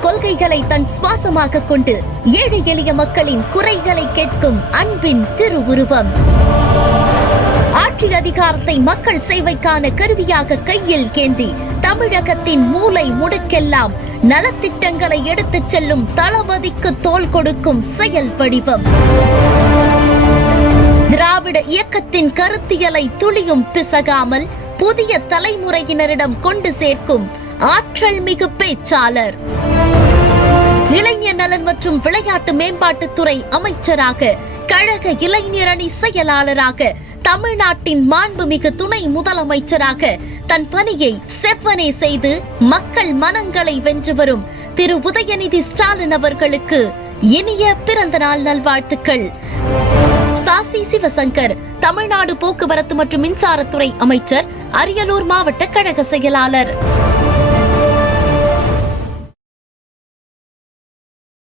கொள்கைகளை தன் சுவாசமாக கொண்டு ஏழை எளிய மக்களின் குறைகளை கேட்கும் அன்பின் திருவுருவம். ஆட்சி அதிகாரத்தை மக்கள் சேவைக்கான கருவியாக கையில் ஏந்தி தமிழகத்தின் மூலை முடுக்கெல்லாம் நலத்திட்டங்களை எடுத்துச் செல்லும் தளபதிக்கு தோல் கொடுக்கும் செயல் வடிவம். திராவிட இயக்கத்தின் கருத்தியலை துளியும் பிசகாமல் புதிய தலைமுறையினரிடம் கொண்டு சேர்க்கும் ஆற்றல் மிகு பேச்சாளர். இளைஞர் நலன் மற்றும் விளையாட்டு மேம்பாட்டுத்துறை அமைச்சராக கழக இளைஞரணி செயலாளராக தமிழ்நாட்டின் மாண்புமிகு துணை முதலமைச்சராக தன் பணியை செவ்வனே செய்து மக்கள் மனங்களை வென்று வரும் திரு உதயநிதி ஸ்டாலின் அவர்களுக்கு இனிய பிறந்த நாள் நல்வாழ்த்துக்கள். சாசி சிவசங்கர் தமிழ்நாடு போக்குவரத்து மற்றும் மின்சாரத்துறை அமைச்சர் அரியலூர் மாவட்ட கழக செயலாளர்.